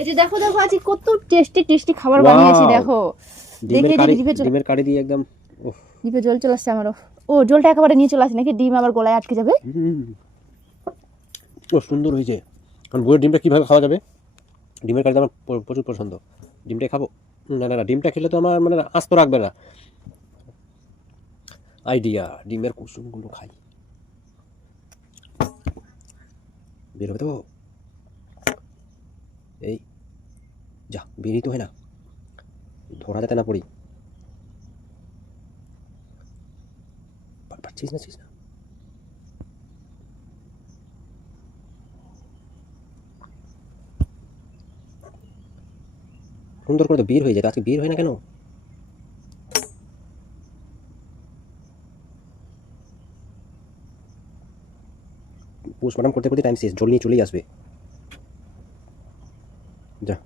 এই যে দেখো দেখো আজকে কত টেস্টি টেস্টি খাবার বানিয়েছি দেখো। দেখে ডিমের কারি দিয়ে একদম জিভে জল চলে আসছে আমারও। ও জলটা একেবারে নিয়ে চলে আসছে নাকি? ডিম আবার গলায় আটকে যাবে। ও সুন্দর হয়েছে। কারণ বইয়ের ডিমটা কীভাবে খাওয়া যাবে? ডিমের কারিটা আমার প্রচুর পছন্দ। ডিমটাই খাবো। না না না, ডিমটা খেলে তো আমার মানে আস্ত রাখবে না। আইডিয়া, ডিমের কুসুমগুলো খাই। বের হবে তো? এই যা, বেরিয়ে তো হয় না, ধরা যাতে না পড়ি। পারছিস না সুন্দর করে তো বের হয়ে যেত, আজকে বের হয় না কেন? পোস্টমর্টম করতে করতে টাইম শেষ, জল নিয়ে চলেই আসবে। যা,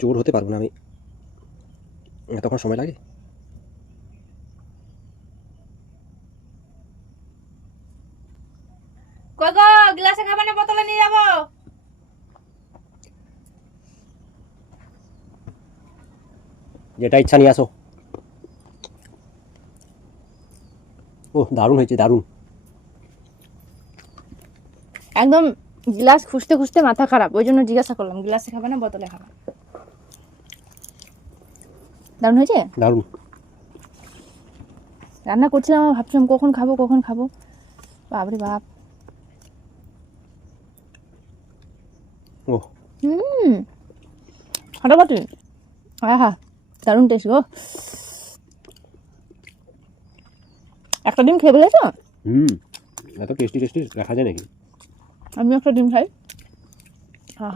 চোর হতে পারবো না আমি, এতক্ষণ সময় লাগে? কই গো, গ্লাসে খাবে না বোতলে নিয়ে যাবো? যেটা ইচ্ছা নিয়ে আসো। ও দারুণ হয়েছে, দারুণ। একদম গ্লাস খুঁজতে খুঁজতে মাথা খারাপ, ওই জন্য জিজ্ঞাসা করলাম গ্লাসে খাবে না বোতলে খাবে। দারুণ হয়েছে, দারুণ। রান্না করছিলাম ভাবছিলাম কখন খাবো। বাপরে বাপ। ও ফাটাফাটি। হ্যাঁ দারুণ টেস্ট গো। একটা ডিম খেয়ে বলেছো? এত টেস্টি টেস্টি রাখা যায় নাকি? আমি একটা ডিম খাই। হ্যাঁ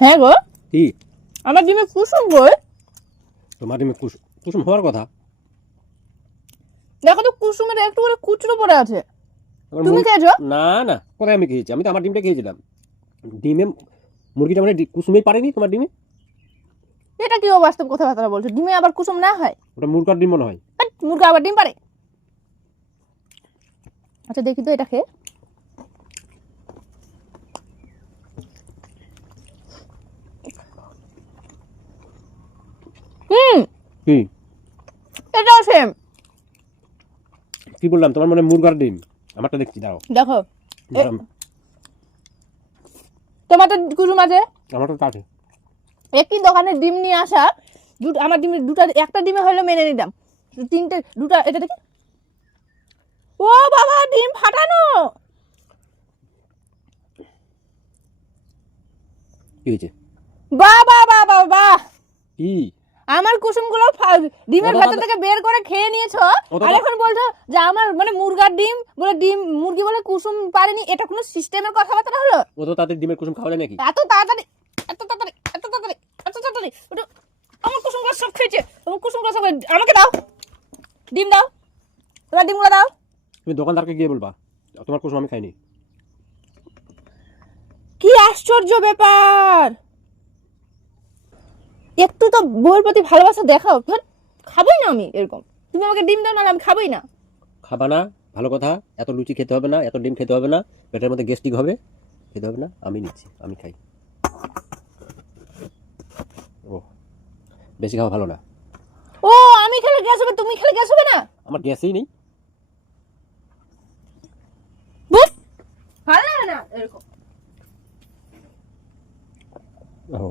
হ্যাঁ গো, কি আমার ডিমে কুসুম গো। তোমার ডিমে কুসুম হওয়ার কথা। দেখো তো কুসুমের একটু করে কুচড়ো পড়ে আছে। আবার তুমি খেয়েছো? না না, কোথায় আমি খেয়েছি? আমি তো আমার ডিমটা খেয়েছিলাম। ডিমে মুরগিটা মানে কুসুমেই পারেনি তোমার ডিমে। এটা কি অবাস্তব কথাবার্তা বলছো? ডিমে আবার কুসুম না হয়? ওটা মুরগার ডিম মনে হয়। মুরগা আবার ডিম পারে? আচ্ছা দেখি তো এটা খেয়ে। কি এটাও সেম। কি বললাম? তোমার মনে মুরগার ডিম, আমারটা দেখছি। দাও দেখো তোমার তো কুসুম আছে, আমারটা কাছে। একই দোকানের ডিম নিয়ে আসা। আমার ডিমের দুটা, একটা ডিমে হলে মেনে নিতাম, তিনটে দুটা। এটা দেখি, ও বাবা ডিম ফাটানো। কি হয়েছে? বাহ বাহ বাহ বাহ বাহ। কি আমার কুসুমগুলো ডিমের ভেতর থেকে বের করে খেয়ে নিয়েছো, আর এখন বলছো যে আমার মানে মুরগার ডিম বলে, ডিম মুরগি বলে কুসুম পারেনি। এটা কোনো সিস্টেমের কথাবার্তা হলো? ও তো তাদের ডিমের কুসুম খাওয়া যায় নাকি? এত তাড়াতাড়ি ওটা আমার কুসুমগুলো সব খেয়েছে। তোমার কুসুমগুলো সব আমাকে দাও, ডিম দাও, তোমার ডিমগুলো দাও। তুমি দোকানদারকে গিয়ে বলবা তোমার কুসুম আমি খাইনি। কি আশ্চর্য ব্যাপার! একটু তো বউয়ের প্রতি ভালোবাসা দেখাও। খাবোই না আমি এরকম। তুমি আমাকে ডিম দাও, না আমি খাবোই না। খাবা না? ভালো কথা। এত লুচি খেতে হবে না, এত ডিম খেতে হবে না, পেটের মধ্যে গ্যাস্ট্রিক হবে, খেতে হবে না। আমি নিচ্ছি, আমি খাই। ও বেশি খাওয়া ভালো না। ও আমি খেলে গ্যাস হবে, তুমি খেলে গ্যাস হবে না? আমার গ্যাসই নেই। ভালো লাগে না এরকম। ও